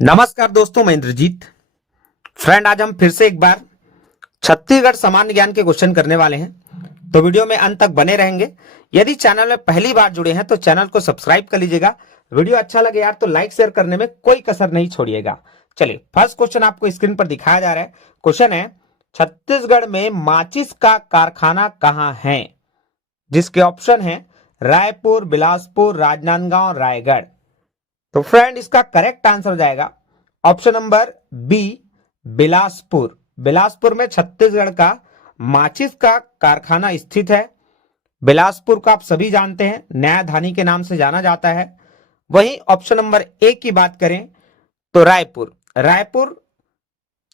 नमस्कार दोस्तों, मैं इंद्रजीत। फ्रेंड, आज हम फिर से एक बार छत्तीसगढ़ सामान्य ज्ञान के क्वेश्चन करने वाले हैं, तो वीडियो में अंत तक बने रहेंगे। यदि चैनल में पहली बार जुड़े हैं तो चैनल को सब्सक्राइब कर लीजिएगा। वीडियो अच्छा लगे यार तो लाइक शेयर करने में कोई कसर नहीं छोड़िएगा। चलिए, फर्स्ट क्वेश्चन आपको स्क्रीन पर दिखाया जा रहा है। क्वेश्चन है, छत्तीसगढ़ में माचिस का कारखाना कहाँ है? जिसके ऑप्शन है रायपुर, बिलासपुर, राजनांदगांव, रायगढ़। तो फ्रेंड, इसका करेक्ट आंसर हो जाएगा option number B, Bilaspur. Bilaspur में छत्तीसगढ़ का माचिस का कारखाना स्थित है। बिलासपुर को आप सभी जानते हैं, न्यायधानी के नाम से जाना जाता है। वहीं ऑप्शन नंबर ए की बात करें तो रायपुर। रायपुर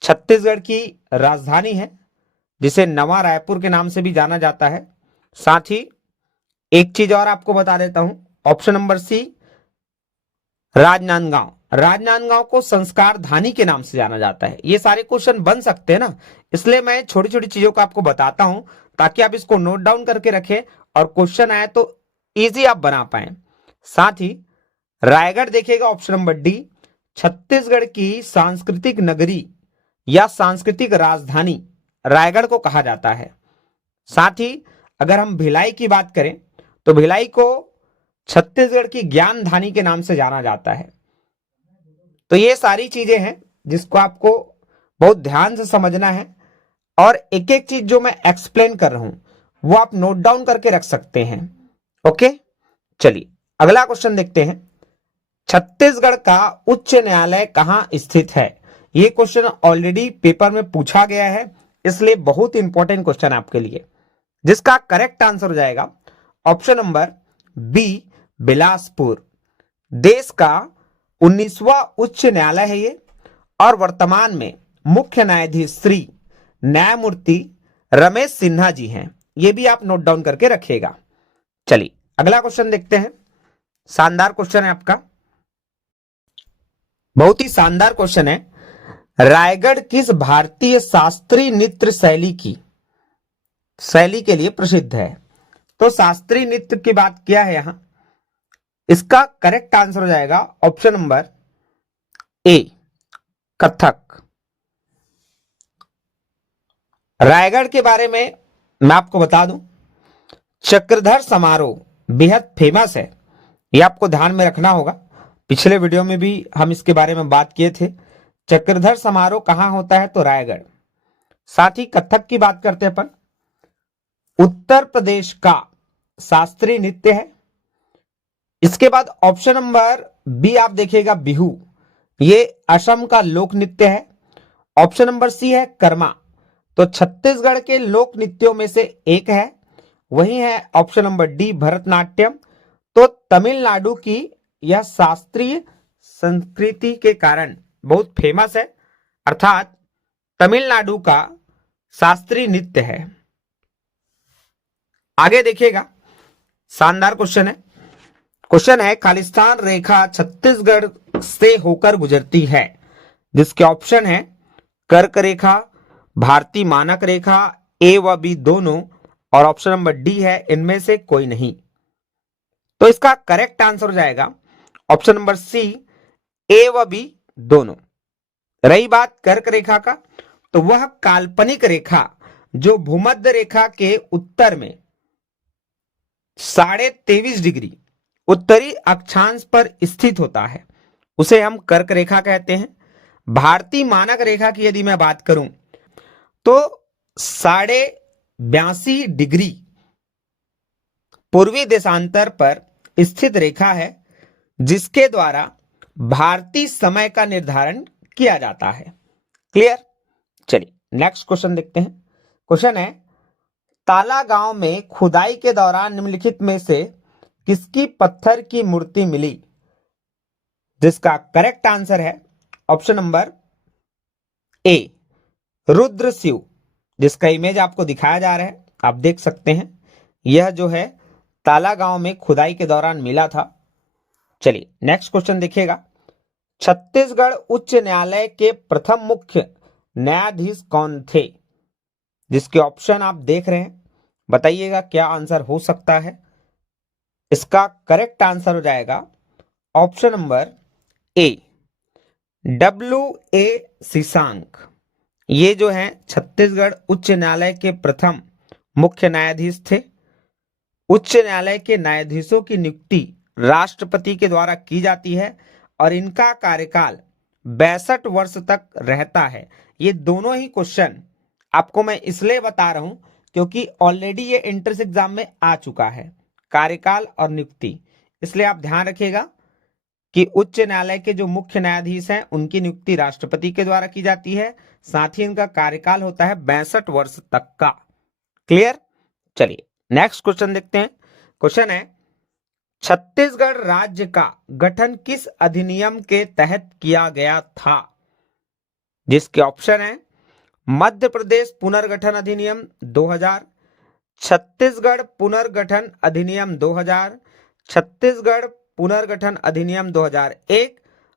छत्तीसगढ़ की राजधानी है, जिसे नवा रायपुर के नाम से भी जाना जाता है। साथ ही एक चीज और आपको बता देता हूं, option number C, Rajnandgaon. Rajnandgaon को संस्कार धानी के नाम से जाना जाता है। ये सारे क्वेश्चन बन सकते हैं ना, इसलिए मैं छोटी छोटी चीजों को आपको बताता हूं ताकि आप इसको नोट डाउन करके रखें और क्वेश्चन आए तो इजी आप बना पाए। साथ ही रायगढ़ देखिएगा, ऑप्शन नंबर डी, छत्तीसगढ़ की सांस्कृतिक नगरी या सांस्कृतिक राजधानी रायगढ़ को कहा जाता है। साथ ही अगर हम भिलाई की बात करें तो भिलाई को छत्तीसगढ़ की ज्ञान धानी के नाम से जाना जाता है। तो ये सारी चीजें हैं जिसको आपको बहुत ध्यान से समझना है, और एक एक चीज जो मैं एक्सप्लेन कर रहा हूं वो आप नोट डाउन करके रख सकते हैं। ओके, चलिए अगला क्वेश्चन देखते हैं। छत्तीसगढ़ का उच्च न्यायालय कहां स्थित है? ये क्वेश्चन ऑलरेडी पेपर में पूछा गया है, इसलिए बहुत इंपॉर्टेंट क्वेश्चन है आपके लिए, जिसका करेक्ट आंसर हो जाएगा ऑप्शन नंबर बी, बिलासपुर। देश का 19वां उच्च न्यायालय है ये, और वर्तमान में मुख्य न्यायाधीश श्री न्यायमूर्ति रमेश सिन्हा जी हैं। ये भी आप नोट डाउन करके रखिएगा। चलिए अगला क्वेश्चन देखते हैं। शानदार क्वेश्चन है आपका, बहुत ही शानदार क्वेश्चन है। रायगढ़ किस भारतीय शास्त्रीय नृत्य शैली के लिए प्रसिद्ध है? तो शास्त्रीय नृत्य की बात किया है यहां, इसका करेक्ट आंसर हो जाएगा ऑप्शन नंबर ए, कथक। रायगढ़ के बारे में मैं आपको बता दूं, चक्रधर समारोह बेहद फेमस है, ये आपको ध्यान में रखना होगा। पिछले वीडियो में भी हम इसके बारे में बात किए थे। चक्रधर समारोह कहां होता है? तो रायगढ़। साथ ही कथक की बात करते हैं अपन, उत्तर प्रदेश का शास्त्रीय नृत्य है। इसके बाद ऑप्शन नंबर बी आप देखिएगा, बिहू, ये असम का लोक नृत्य है। ऑप्शन नंबर सी है कर्मा, तो छत्तीसगढ़ के लोक नृत्यों में से एक है। वही है ऑप्शन नंबर डी, भरतनाट्यम, तो तमिलनाडु की यह शास्त्रीय संस्कृति के कारण बहुत फेमस है, अर्थात तमिलनाडु का शास्त्रीय नृत्य है। आगे देखिएगा, शानदार क्वेश्चन है। क्वेश्चन है, खालिस्तान रेखा छत्तीसगढ़ से होकर गुजरती है, जिसके ऑप्शन है कर्क रेखा, भारतीय मानक रेखा, ए व बी दोनों, और ऑप्शन नंबर डी है इनमें से कोई नहीं। तो इसका करेक्ट आंसर हो जाएगा ऑप्शन नंबर सी, ए व बी दोनों। रही बात कर्क रेखा का, तो वह काल्पनिक रेखा जो भूमध्य रेखा के उत्तर में 23.5 डिग्री उत्तरी अक्षांश पर स्थित होता है, उसे हम कर्क रेखा कहते हैं। भारतीय मानक रेखा की यदि मैं बात करूं तो 82.5 डिग्री पूर्वी देशांतर पर स्थित रेखा है, जिसके द्वारा भारतीय समय का निर्धारण किया जाता है। क्लियर? चलिए नेक्स्ट क्वेश्चन देखते हैं। क्वेश्चन है, ताला गांव में खुदाई के दौरान निम्नलिखित में से किसकी पत्थर की मूर्ति मिली? जिसका करेक्ट आंसर है option number A, Rudra Shiv, जिसका इमेज आपको दिखाया जा रहा है, आप देख सकते हैं। यह जो है ताला गांव में खुदाई के दौरान मिला था। चलिए नेक्स्ट क्वेश्चन देखिएगा। छत्तीसगढ़ उच्च न्यायालय के प्रथम मुख्य न्यायाधीश कौन थे? जिसके ऑप्शन आप देख रहे हैं, बताइएगा क्या आंसर हो सकता है। इसका करेक्ट आंसर हो जाएगा ऑप्शन नंबर ए, W.A. सीसांक, ये जो है छत्तीसगढ़ उच्च न्यायालय के प्रथम मुख्य न्यायाधीश थे। उच्च न्यायालय के न्यायाधीशों की नियुक्ति राष्ट्रपति के द्वारा की जाती है और इनका कार्यकाल 62 वर्ष तक रहता है। ये दोनों ही क्वेश्चन आपको मैं इसलिए बता रहा हूं क्योंकि ऑलरेडी ये एंट्रेंस एग्जाम में आ चुका है, कार्यकाल और नियुक्ति। इसलिए आप ध्यान रखिएगा कि उच्च न्यायालय के जो मुख्य न्यायाधीश हैं उनकी नियुक्ति राष्ट्रपति के द्वारा की जाती है, साथ ही इनका कार्यकाल होता है 62 वर्ष तक का। क्लियर? चलिए नेक्स्ट क्वेश्चन देखते हैं। क्वेश्चन है, छत्तीसगढ़ राज्य का गठन किस अधिनियम के तहत किया गया था? जिसके ऑप्शन है मध्य प्रदेश पुनर्गठन अधिनियम 2000, छत्तीसगढ़ पुनर्गठन अधिनियम 2000, छत्तीसगढ़ पुनर्गठन अधिनियम 2001,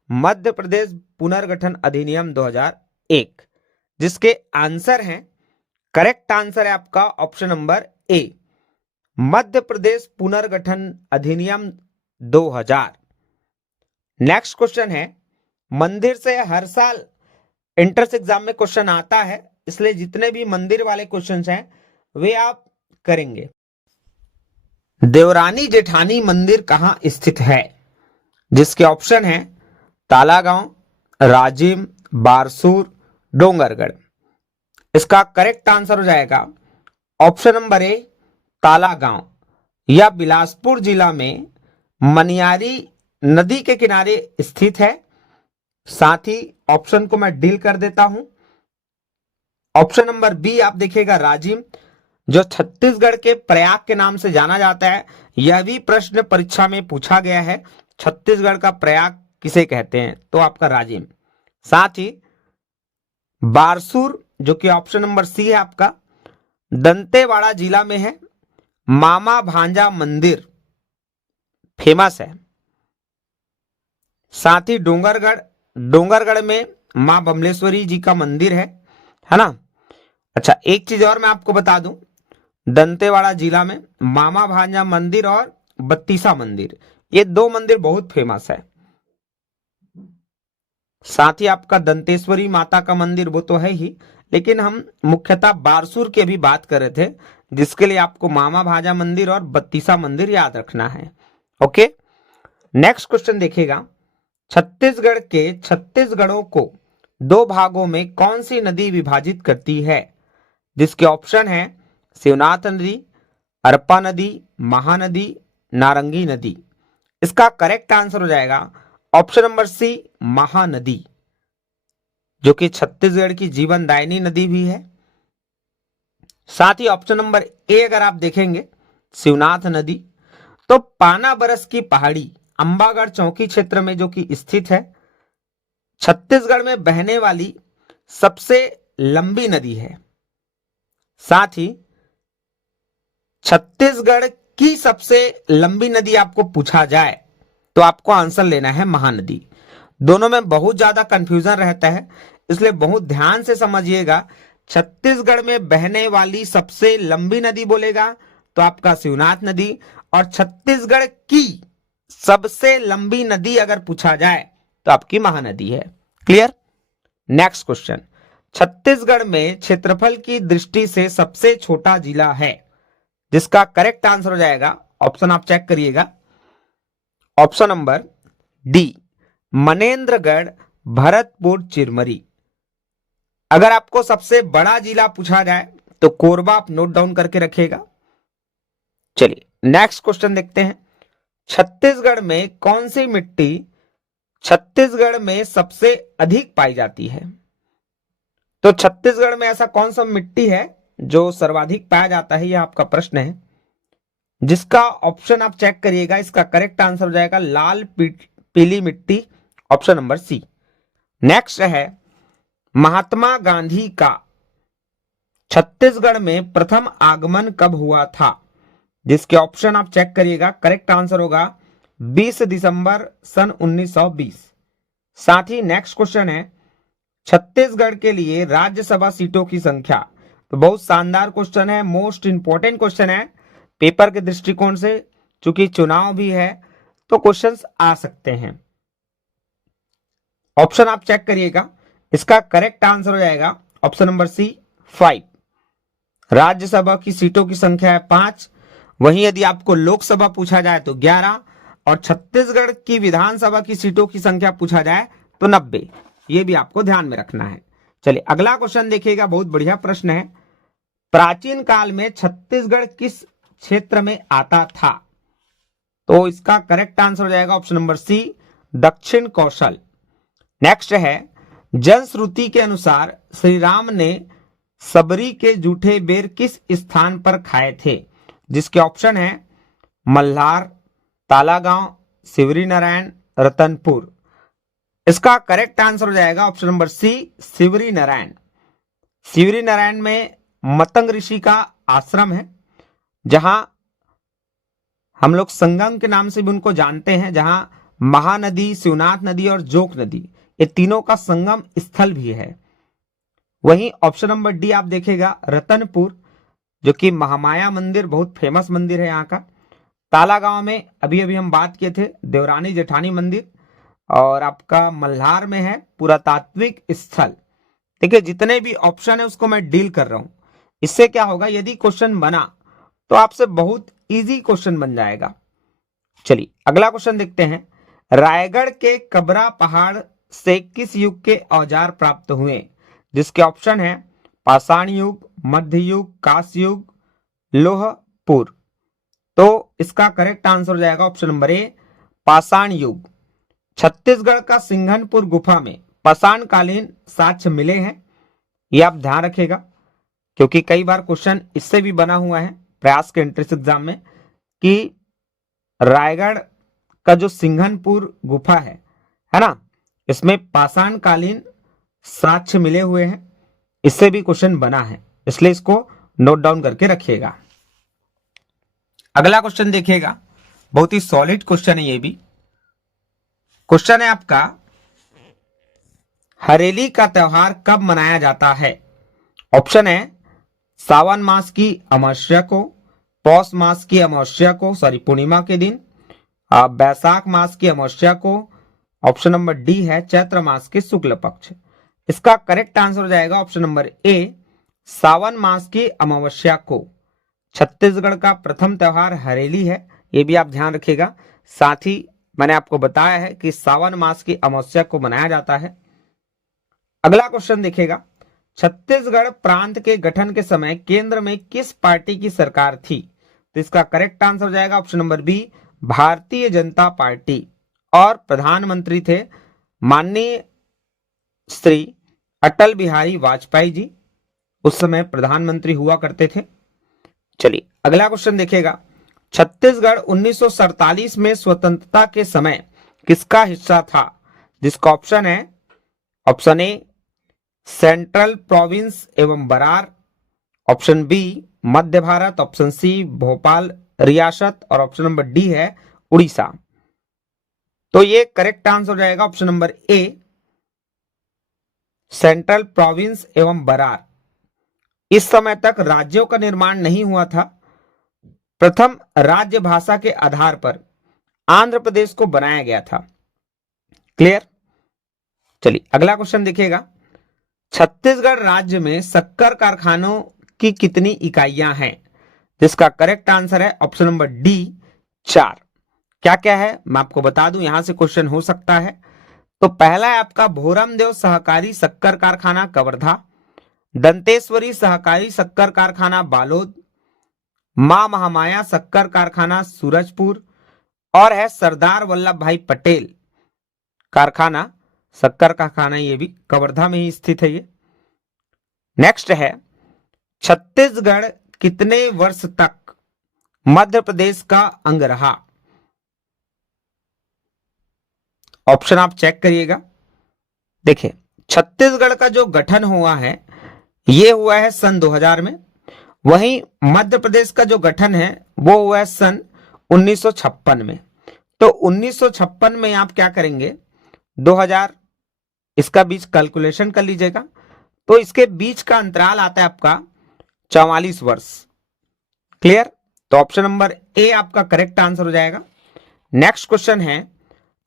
मध्य प्रदेश पुनर्गठन अधिनियम 2001। जिसके आंसर हैं, करेक्ट आंसर है आपका ऑप्शन नंबर ए, मध्य प्रदेश पुनर्गठन अधिनियम 2000। नेक्स्ट क्वेश्चन है, मंदिर से हर साल एंट्रेंस एग्जाम में क्वेश्चन आता है, इसलिए जितने भी मंदिर वाले क्वेश्चंस हैं वे आप करेंगे। देवरानी जेठानी मंदिर कहां स्थित है? जिसके ऑप्शन है तालागांव, राजिम, बारसूर, डोंगरगढ़। इसका करेक्ट आंसर हो जाएगा ऑप्शन नंबर ए, तालागांव। यह बिलासपुर जिला में मनियारी नदी के किनारे स्थित है। साथ ही ऑप्शन को मैं डील कर देता हूं। ऑप्शन नंबर बी आप देखिएगा राजिम, जो छत्तीसगढ़ के प्रयाग के नाम से जाना जाता है। यह भी प्रश्न परीक्षा में पूछा गया है, छत्तीसगढ़ का प्रयाग किसे कहते हैं? तो आपका राजिम। साथ ही बारसूर, जो कि ऑप्शन नंबर सी है आपका, दंतेवाड़ा जिला में है। मामा भांजा मंदिर फेमस है। साथ ही डोंगरगढ़, डोंगरगढ़ में मां बमलेश्वरी जी का मंदिर है ना। अच्छा, एक चीज और मैं आपको बता दूं, दंतेवाड़ा जिला में मामा भांजा मंदिर और बत्तीसा मंदिर, ये दो मंदिर बहुत फेमस है। साथ ही आपका दंतेश्वरी माता का मंदिर वो तो है ही, लेकिन हम मुख्यतः बारसूर की भी बात कर रहे थे, जिसके लिए आपको मामा भांजा मंदिर और बत्तीसा मंदिर याद रखना है। ओके, नेक्स्ट क्वेश्चन देखिएगा, छत्तीसगढ़ के छत्तीसगढ़ों को दो भागों में कौन सी नदी विभाजित करती है? जिसके ऑप्शन है शिवनाथ नदी, अरपा नदी, महानदी, नारंगी नदी। इसका करेक्ट आंसर हो जाएगा ऑप्शन नंबर सी, महानदी, जो कि छत्तीसगढ़ की जीवनदायिनी नदी भी है। साथ ही ऑप्शन नंबर ए अगर आप देखेंगे शिवनाथ नदी, तो पाना बरस की पहाड़ी अंबागढ़ चौकी क्षेत्र में जो कि स्थित है, छत्तीसगढ़ में बहने वाली सबसे लंबी नदी है। साथ ही छत्तीसगढ़ की सबसे लंबी नदी आपको पूछा जाए तो आपको आंसर लेना है महानदी। दोनों में बहुत ज्यादा कंफ्यूजन रहता है, इसलिए बहुत ध्यान से समझिएगा। छत्तीसगढ़ में बहने वाली सबसे लंबी नदी बोलेगा तो आपका शिवनाथ नदी, और छत्तीसगढ़ की सबसे लंबी नदी अगर पूछा जाए तो आपकी महानदी है। क्लियर? नेक्स्ट क्वेश्चन, छत्तीसगढ़ में क्षेत्रफल की दृष्टि से सबसे छोटा जिला है? जिसका करेक्ट आंसर हो जाएगा, ऑप्शन आप चेक करिएगा, option number D, Manendragarh, Bharatpur, Chirmiri. अगर आपको सबसे बड़ा जिला पूछा जाए तो कोरबा आप नोट डाउन करके रखिएगा। चलिए नेक्स्ट क्वेश्चन देखते हैं, छत्तीसगढ़ में कौन सी मिट्टी छत्तीसगढ़ में सबसे अधिक पाई जाती है? तो छत्तीसगढ़ में ऐसा कौन सा मिट्टी है जो सर्वाधिक पाया जाता है, यह आपका प्रश्न है। जिसका ऑप्शन आप चेक करिएगा, इसका करेक्ट आंसर हो जाएगा लाल पीली मिट्टी, ऑप्शन नंबर सी। नेक्स्ट है, महात्मा गांधी का छत्तीसगढ़ में प्रथम आगमन कब हुआ था? जिसके ऑप्शन आप चेक करिएगा, करेक्ट आंसर होगा 20 दिसंबर सन 1920। साथ ही नेक्स्ट क्वेश्चन है, छत्तीसगढ़ के लिए राज्यसभा सीटों की संख्या। तो बहुत शानदार क्वेश्चन है, मोस्ट इंपॉर्टेंट क्वेश्चन है पेपर के दृष्टिकोण से, चूंकि चुनाव भी है तो क्वेश्चंस आ सकते हैं। ऑप्शन आप चेक करिएगा, इसका करेक्ट आंसर हो जाएगा ऑप्शन नंबर सी 5। राज्यसभा की सीटों की संख्या है 5। वहीं यदि आपको लोकसभा पूछा जाए तो 11 और छत्तीसगढ़ की विधानसभा की सीटों की संख्या पूछा जाए तो 90। ये भी आपको ध्यान में रखना है। चलिए अगला क्वेश्चन देखिएगा, बहुत बढ़िया प्रश्न है। प्राचीन काल में छत्तीसगढ़ किस क्षेत्र में आता था? तो इसका करेक्ट आंसर हो जाएगा ऑप्शन नंबर सी दक्षिण कौशल। नेक्स्ट है, जनश्रुति के अनुसार श्री राम ने सबरी के जूठे बेर किस स्थान पर खाए थे? जिसके ऑप्शन है मल्हार, तालागांव, सिवरी नारायण, रतनपुर। इसका करेक्ट आंसर हो जाएगा option number C Shivrinarayan. Shivrinarayan में मतंग ऋषि का आश्रम है, जहां हम लोग संगम के नाम से भी उनको जानते हैं, जहां महानदी, शिवनाथ नदी और जोक नदी, ये तीनों का संगम स्थल भी है। वहीं ऑप्शन नंबर डी आप देखेगा रतनपुर, जो कि महामाया मंदिर, बहुत फेमस मंदिर है यहाँ का। तालागांव में अभी अभी हम बात किए थे देवरानी जेठानी मंदिर, और आपका मल्हार में है पुरातात्विक स्थल। देखिए जितने भी ऑप्शन है उसको मैं डील कर रहा हूं। इससे क्या होगा, यदि क्वेश्चन बना तो आपसे बहुत इजी क्वेश्चन बन जाएगा। चलिए अगला क्वेश्चन देखते हैं। रायगढ़ के कबरा पहाड़ से किस युग के औजार प्राप्त हुए? जिसके ऑप्शन है पाषाण युग, मध्य युग, कांस्य युग, लोहपुर। तो इसका करेक्ट आंसर हो जाएगा ऑप्शन नंबर ए पाषाण युग। छत्तीसगढ़ का सिंघनपुर गुफा में पाषाण कालीन साक्ष्य मिले हैं, ये आप ध्यान रखेगा, क्योंकि कई बार क्वेश्चन इससे भी बना हुआ है प्रयास के एंट्रेंस एग्जाम में कि रायगढ़ का जो सिंघनपुर गुफा है ना, इसमें पाषाण कालीन साक्ष्य मिले हुए हैं। इससे भी क्वेश्चन बना है, इसलिए इसको नोट डाउन करके रखिएगा। अगला क्वेश्चन देखिएगा, बहुत ही सॉलिड क्वेश्चन है ये भी। क्वेश्चन है आपका, हरेली का त्योहार कब मनाया जाता है? ऑप्शन है सावन मास की अमावस्या को, पौष मास की अमावस्या को, पूर्णिमा के दिन, बैसाख मास की अमावस्या को। ऑप्शन नंबर डी है चैत्र मास के शुक्ल पक्ष। इसका करेक्ट आंसर हो जाएगा ऑप्शन नंबर ए सावन मास की अमावस्या को। छत्तीसगढ़ का प्रथम त्योहार हरेली है, ये भी आप ध्यान रखिएगा। साथ ही मैंने आपको बताया है कि सावन मास की अमावस्या को मनाया जाता है। अगला क्वेश्चन देखिएगा, छत्तीसगढ़ प्रांत के गठन के समय केंद्र में किस पार्टी की सरकार थी? तो इसका करेक्ट आंसर हो जाएगा option number B Bharatiya Janata party, और प्रधानमंत्री थे माननीय श्री अटल बिहारी वाजपेयी जी, उस समय प्रधानमंत्री हुआ करते थे। चलिए अगला क्वेश्चन देखिएगा, छत्तीसगढ़ 1947 में स्वतंत्रता के समय किसका हिस्सा था? जिसका ऑप्शन है ऑप्शन ए सेंट्रल प्रोविंस एवं बरार, ऑप्शन बी मध्य भारत, ऑप्शन सी भोपाल रियासत, और ऑप्शन नंबर डी है उड़ीसा। तो ये करेक्ट आंसर हो जाएगा ऑप्शन नंबर ए सेंट्रल प्रोविंस एवं बरार। इस समय तक राज्यों का निर्माण नहीं हुआ था। प्रथम राज्य भाषा के आधार पर आंध्र प्रदेश को बनाया गया था। क्लियर? चलिए अगला क्वेश्चन देखिएगा, छत्तीसगढ़ राज्य में शक्कर कारखानों की कितनी इकाइयां हैं? जिसका करेक्ट आंसर है ऑप्शन नंबर डी 4। क्या क्या है मैं आपको बता दूं, यहां से क्वेश्चन हो सकता है। तो पहला है आपका भोरमदेव सहकारी शक्कर कारखाना कवर्धा, दंतेश्वरी सहकारी शक्कर कारखाना बालोद, मां महामाया शक्कर कारखाना सूरजपुर, और है सरदार वल्लभ भाई पटेल कारखाना शक्कर कारखाना, ये भी कवर्धा में ही स्थित है ये। नेक्स्ट है, छत्तीसगढ़ कितने वर्ष तक मध्य प्रदेश का अंग रहा? ऑप्शन आप चेक करिएगा। देखिए छत्तीसगढ़ का जो गठन हुआ है ये हुआ है सन 2000 में, वहीं मध्य प्रदेश का जो गठन है वो हुआ है सन 1956 में। तो 1956 में आप क्या करेंगे 2000 इसका बीच कैलकुलेशन कर लीजिएगा, तो इसके बीच का अंतराल आता है आपका 44 वर्ष। क्लियर? तो ऑप्शन नंबर ए आपका करेक्ट आंसर हो जाएगा। नेक्स्ट क्वेश्चन है,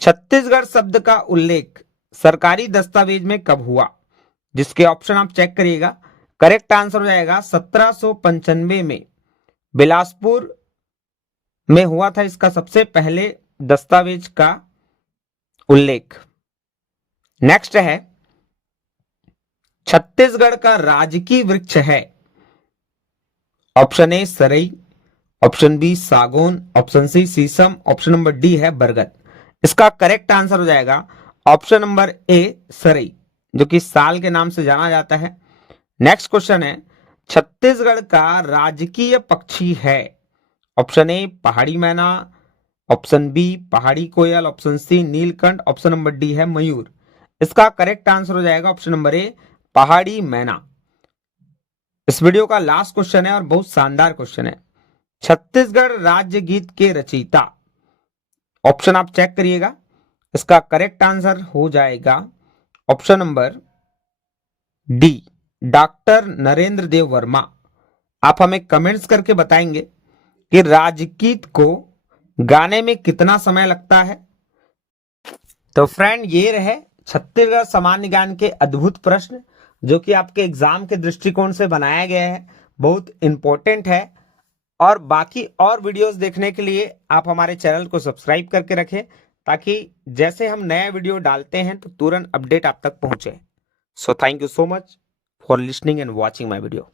छत्तीसगढ़ शब्द का उल्लेख सरकारी दस्तावेज में कब हुआ? जिसके ऑप्शन आप चेक करिएगा। करेक्ट आंसर हो जाएगा 1795 में बिलासपुर में हुआ था इसका सबसे पहले दस्तावेज का उल्लेख। नेक्स्ट है, छत्तीसगढ़ का राजकीय वृक्ष है। ऑप्शन ए सरई, ऑप्शन बी सागौन, ऑप्शन सी शीशम, ऑप्शन नंबर डी है बरगद। इसका करेक्ट आंसर हो जाएगा ऑप्शन नंबर ए सरई, जो कि साल के नाम से जाना जाता है। नेक्स्ट क्वेश्चन है, छत्तीसगढ़ का राजकीय पक्षी है। ऑप्शन ए पहाड़ी मैना, ऑप्शन बी पहाड़ी कोयल, ऑप्शन सी नीलकंठ, ऑप्शन नंबर डी है मयूर। इसका करेक्ट आंसर हो जाएगा ऑप्शन नंबर ए पहाड़ी मैना। इस वीडियो का लास्ट क्वेश्चन है और बहुत शानदार क्वेश्चन है। छत्तीसगढ़ राज्य गीत के रचयिता, ऑप्शन आप चेक करिएगा। इसका करेक्ट आंसर हो जाएगा option number D doctor Narendra Dev Verma. आप हमें कमेंट्स करके बताएंगे कि राजगीत को गाने में कितना समय लगता है। तो फ्रेंड, ये रहे छत्तीसगढ़ सामान्य ज्ञान के अद्भुत प्रश्न, जो कि आपके एग्जाम के दृष्टिकोण से बनाया गया है, बहुत इंपॉर्टेंट है। और बाकी और वीडियोस देखने के लिए आप हमारे चैनल को सब्सक्राइब करके रखें, ताकि जैसे हम नया वीडियो डालते हैं तो तुरंत अपडेट आप तक पहुंचे। So thank you so much for listening and watching my video.